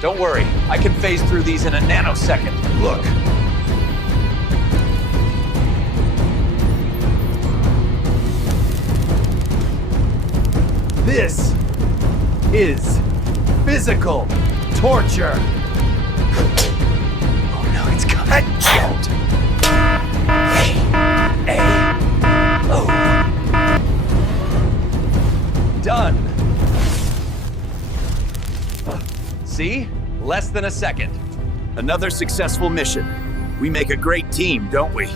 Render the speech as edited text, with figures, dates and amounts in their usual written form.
Don't worry, I can phase through these in a nanosecond. Look. This is physical torture. Oh no, it's coming. A-O. Done. See? Less than a second. Another successful mission. We make a great team, don't we?